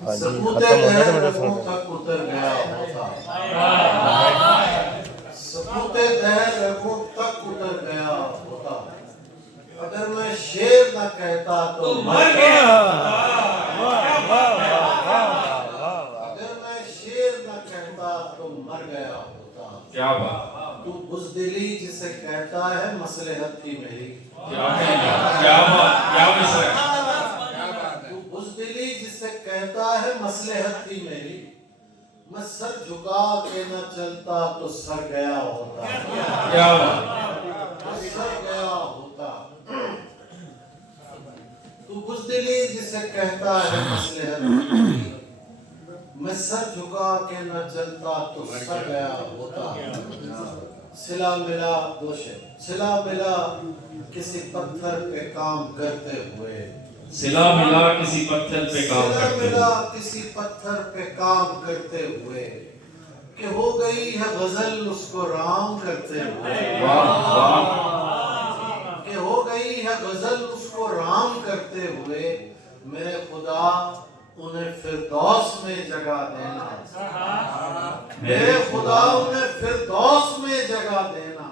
हाँ जी, सबूते खत्म हो गया तो मेरा दहर फोन। रगों तक उतर गया होता, सबूते दहर रगों तक उतर गया होता, अगर मैं शेर न कहता तो मर गया, अगर मैं शेर न कहता तो मर गया होता। क्या बात, तू बुज़दिली जिसे कहता है मसलहत थी मेरी, क्या बात, क्या विषय, तू बुज़दिली जिसे कहता है मसलहत थी मेरी, मैं सर झुका के न चलता तो सर गया होता, क्या बात, तो सर गया होता। तू बुज़दिली जिसे कहता है मसलहत थी मेरी, मैं सर झुका के न चलता तो सर गया होता। सिला मिला सिला मिला किसी पत्थर पे काम करते हुए, सिला मिला किसी पत्थर पे काम सिला करते मिला हुए, किसी पत्थर पे काम करते हुए, कि हो गई है गजल उसको राम करते हुए, वाह वाह, कि हो गई है गजल उसको राम करते हुए, मेरे खुदा उन्हें फिरदौस में जगह देना, मेरे खुदा उन्हें फिरदौस में जगह देना,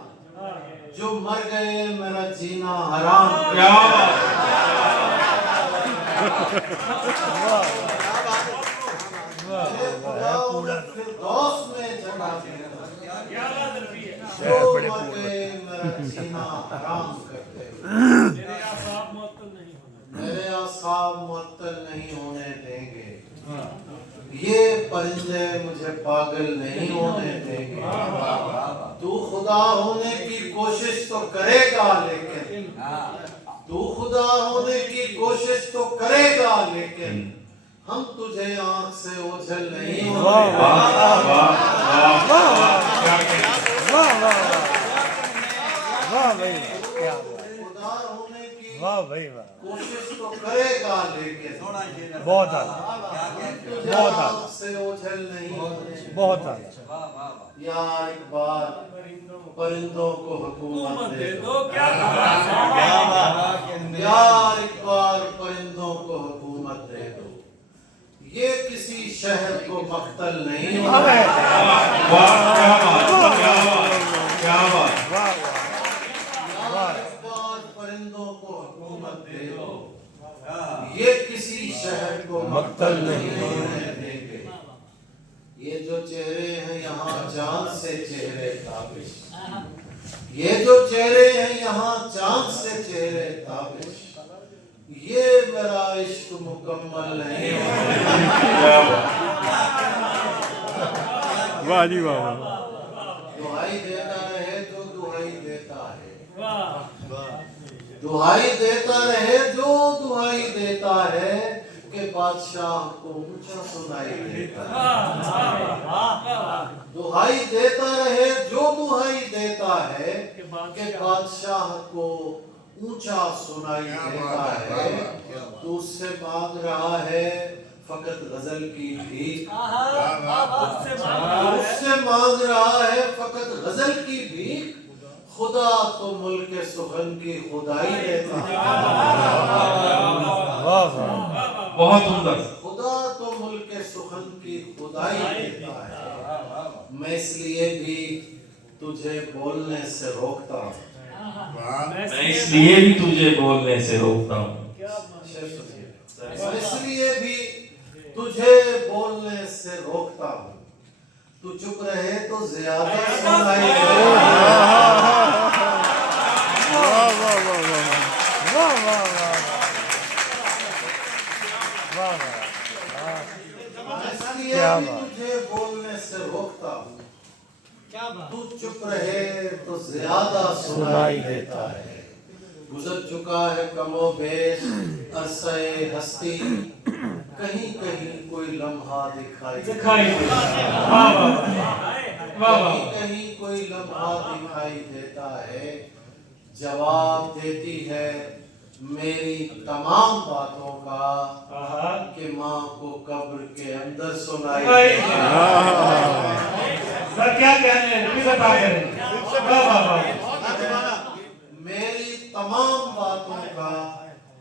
जो मर गए मेरा जीना हराम कर क्या दिया। मेरे खुदा उन्हें फिरदौस में जगह देना, जो मर गए मेरा जीना हराम कर दिया। मेरे आसाब मुअत्तल नहीं होने देंगे, ये परिंदे मुझे पागल नहीं होने देंगे। तू खुदा होने की कोशिश तो करेगा, लेकिन तू खुदा होने की कोशिश तो करेगा, लेकिन हम तुझे आंख से ओझल नहीं होने देंगे। वाह वाह वाह, क्या कहना, वाह भाई, क्या खुदा होने की वाह भाई, वाह, कोशिश तो करेगा, लेकिन बहुत आला, तुझे बहुत आंख आला, से ओझल नहीं होने देंगे। बहुत आला। यार एक बार परिंदों को हुकूमत दे दो, यार एक बार परिंदों को हुकूमत दे दो, ये किसी शहर को मक्तल नहीं होने देगा। वाह, क्या बात, क्या बात, क्या बात, यार एक बार परिंदों को हुकूमत दे दो, ये किसी शहर को मक्तल नहीं होने देंगे। ये जो चेहरे हैं यहाँ चांद से चेहरे ताबिश, ये जो चेहरे हैं यहाँ चांद से चेहरे ताबिश, ये मेरा इश्क मुकम्मल नहीं क्या बात, वाह जी वाह, दुहाई देता रहे जो दुहाई देता है, दुहाई देता रहे जो दुहाई देता है, के बादशाह को ऊंचा सुनाई देता है। दुहाई देता रहे जो दुहाई देता है, के बादशाह को ऊंचा सुनाई देता है। तो उससे मांग रहा है फकत गजल की भीख, उससे मांग रहा है फकत गजल की भीख, खुदा तो मुल्क सुखन की खुदाई देता है। वाह वाह, बहुत सुंदर, खुदा तो मुल्क सुखन की खुदाई देता है। मैं इसलिए भी तुझे बोलने से रोकता हूँ, मैं इसलिए भी तुझे बोलने से रोकता हूँ, मैं इसलिए भी तुझे बोलने से रोकता हूँ, तू चुप रहे तो ज्यादा सुनाई देगा। वाह वाह वाह वाह वाह वाह वाह, इसलिए क्या भी बात। तुझे बोलने से रोकता हूँ, तू चुप रहे तो ज्यादा सुनाई देता है। गुजर चुका है कमो बेश अरसे हस्ती, कहीं कहीं कोई लम्हा दिखाई कहीं कहीं कोई लम्हा दिखाई देता है। जवाब देती है मेरी तमाम बातों का, कि माँ को कब्र के अंदर सुनाई देता है। सर क्या कहने हैं, फिर बता करें। मेरी तमाम बातों का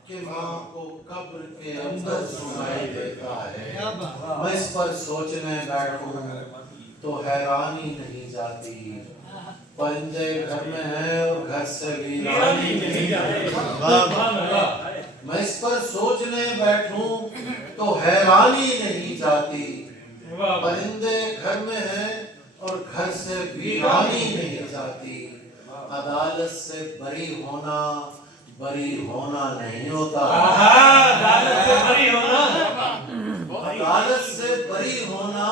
کہ ماں کو قبر کے اندر سنائی دیتا ہے، میں اس پر سوچنے بیٹھوں تو حیرانی نہیں جاتی، پرندے گھر میں ہیں اور گھر سے ویرانی نہیں جاتی، میں اس پر سوچنے بیٹھوں تو حیرانی نہیں جاتی، پرندے گھر میں ہیں اور گھر سے ویرانی نہیں جاتی، عدالت سے بری ہونا نہیں ہوتا، عدالت سے بری ہونا، عدالت سے بری ہونا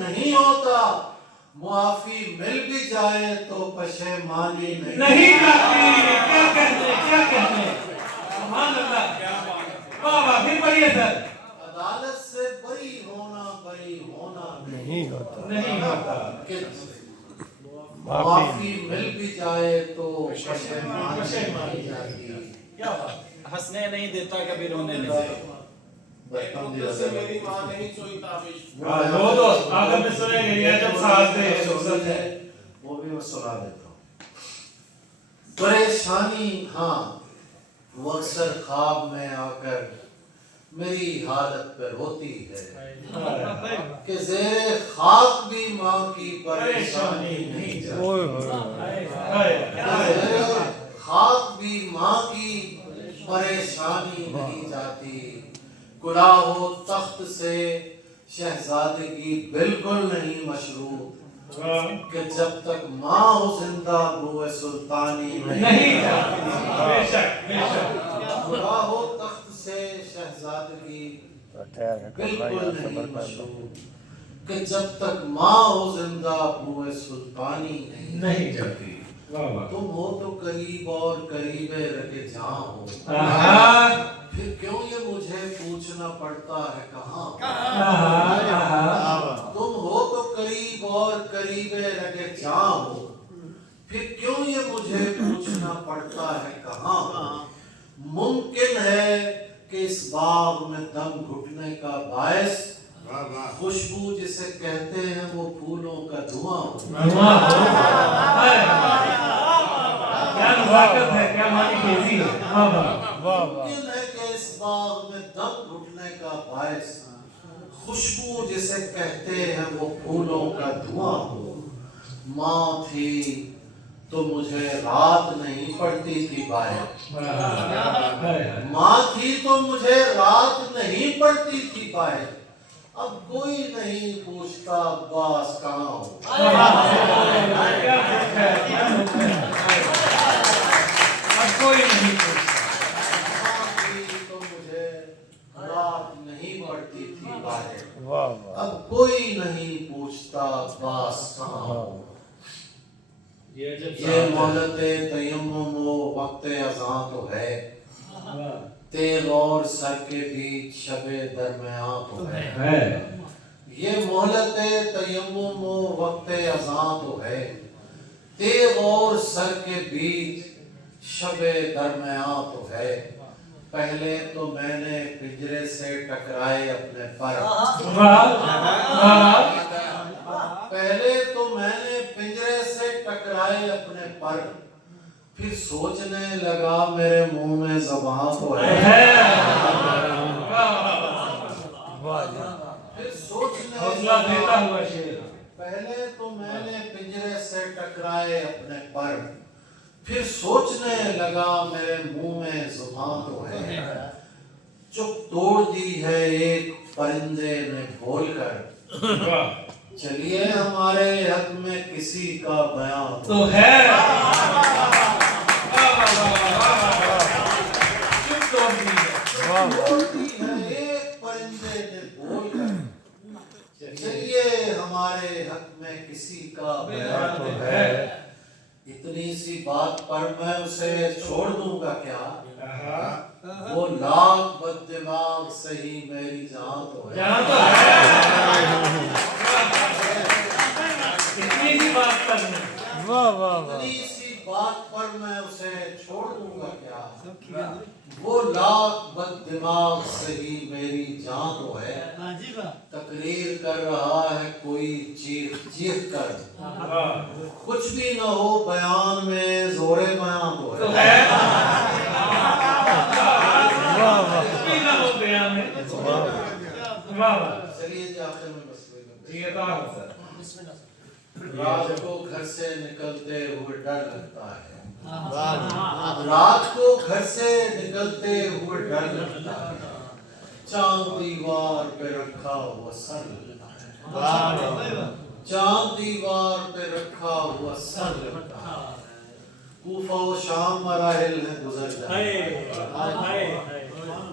نہیں ہوتا، معافی مل بھی جائے تو پشیمانی نہیں جاتی، کیا کہتے ہیں، سبحان اللہ، واہ واہ، پھر پڑھیے سر، عدالت سے بری ہونا نہیں ہوتا، نہیں ہوتا، کہ معافی مل بھی جائے تو پشیمانی نہیں جاتی، ہنسنے نہیں دیتا کبھی رونے نہیں دیتا۔ سے میری ماں نہیں سوئی تابش، دو دوست آخر میں سنیں گے، یہ جب ساتھ تھے وہ بھی میں سنا دیتا ہوں۔ پریشانی ہاں وہ اکثر خواب میں آ کر میری حالت پہ روتی ہے کہ زیر خاک بھی ماں کی پریشانی نہیں جاتی، زیر خاک بھی ماں کی پریشانی نہیں جاتی، کلاه و تخت سے شہزادگی بالکل نہیں مشروط کہ جب تک ماں ہو زندہ بوئے سلطانی نہیں جاتی، بے شک بے شک، کلاه و تخت سے شہزادگی بالکل نہیں مشروط کہ جب تک ماں ہو زندہ بوئے سلطانی نہیں جاتی، تم ہو تو قریب اور قریب رگے جہاں ہو، پھر کیوں یہ مجھے پوچھنا پڑتا ہے کہاں، تم ہو تو قریب اور قریب رگے جہاں ہو، پھر کیوں یہ مجھے پوچھنا پڑتا ہے کہاں، ممکن ہے کہ اس باغ میں دم گھٹنے کا باعث خوشبو جسے کہتے ہیں وہ پھولوں کا دھواں ہو، کیا نزاکت ہے، کیا معنی خیزی ہے، ممکن ہے کہ اس باغ میں دم گھٹنے کا باعث خوشبو جسے کہتے ہیں وہ پھولوں کا دھواں ہو، ماں تھی تو مجھے رات نہیں پڑتی تھی باہر، ماں تھی تو مجھے رات نہیں پڑتی تھی باہر، اب کوئی نہیں پوچھتا عباس کہاں ہو، کوئی نہیں پوچھتا، ماں تھی تو مجھے رات نہیں پڑتی تھی باہر، اب کوئی نہیں پوچھتا عباس کہاں ہو، یہ مہلت تیمم و وقت اذاں تو ہے، تیغ اور سر کے بیچ شب درمیاں تو ہے، یہ مہلت تیمم و وقت اذاں تو ہے، تیغ اور سر کے بیچ شب درمیاں تو ہے، پہلے تو میں نے پنجرے سے ٹکرائے اپنے پر، پہلے تو میں نے پنجرے سے ٹکرائے اپنے پر، پھر سوچنے لگا میرے منہ میں زبان تو ہے، پھر سوچنے حوصلہ دیتا ہوا شیر، پہلے تو میں نے پنجرے سے ٹکرائے اپنے پر، پھر سوچنے لگا میرے منہ میں زبان تو ہے، چپ توڑ دی ہے ایک پرندے نے بول کر، چلیے ہمارے حق میں کسی کا بیان تو ہے، ایک پرندے نے بول کر، چلیے ہمارے حق میں کسی کا بیان تو ہے، اتنی سی بات پر میں اسے چھوڑ دوں گا کیا، وہ لاکھ بد دماغ سہی میری جان تو ہے، جہاں تو ہے، اتنی سی بات کرنا، اتنی سی بات پر میں اسے چھوڑ دوں گا کیا، وہ لاکھ بد دماغ سہی میری جان تو ہے، تقریر کر رہا ہے کوئی چیخ چیخ کر، کچھ بھی نہ ہو بیان میں زور بیان تو ہے، वाह वाह चलिए जी आखिर में बस जी ये तो आप सर रात को घर से निकलते हुए डर लगता है रात को घर से निकलते हुए डर लगता है चांद दीवार पे रखा हुआ सर लगता है चांद दीवार पे रखा हुआ सर लगता है कूफा और शाम मराहिल है गुजर जाएंगे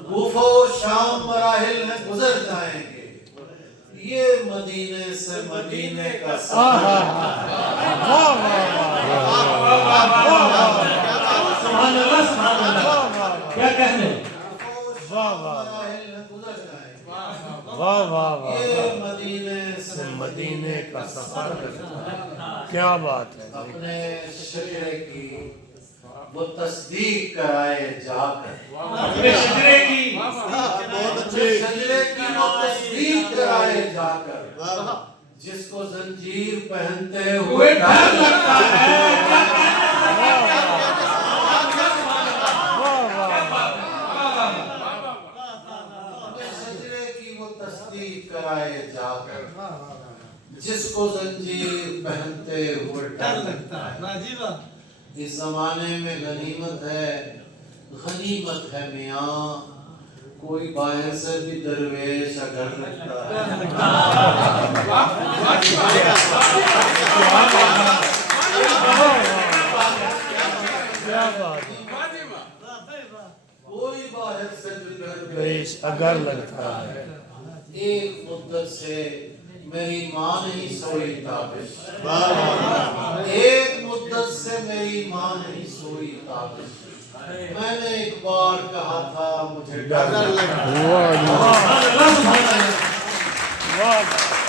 कूफा और शाम मराहिल है गुजर जाएंगे ये मदीने से मदीने का सफर सुभान अल्लाह क्या कहते हैं वाह वाह वाह ये मदीने से मदीने का सफर क्या बात है अपने शजरे की वो तस्दीक कराए जाकर अपने शजरे की अपने शजरे की वो तस्दीक कराए जाकर जिसको जंजीर पहनते हुए डर लगता है अपने शजरे की वो तस्दीक कराए जाकर जिसको जंजीर पहनते हुए डर लगता है इस जमाने में गनीमत है मियाँ कोई बाहर से भी दरवेश अगर लगता है क्या बात है कोई बाहर से भी दरवेश बेश अगर लगता है एक मुद्दत से मेरी माँ नहीं सोई ताबिश एक मुद्दत से मेरी माँ नहीं सोई ताबिश मैंने एक बार कहा था मुझे डर लगा वाह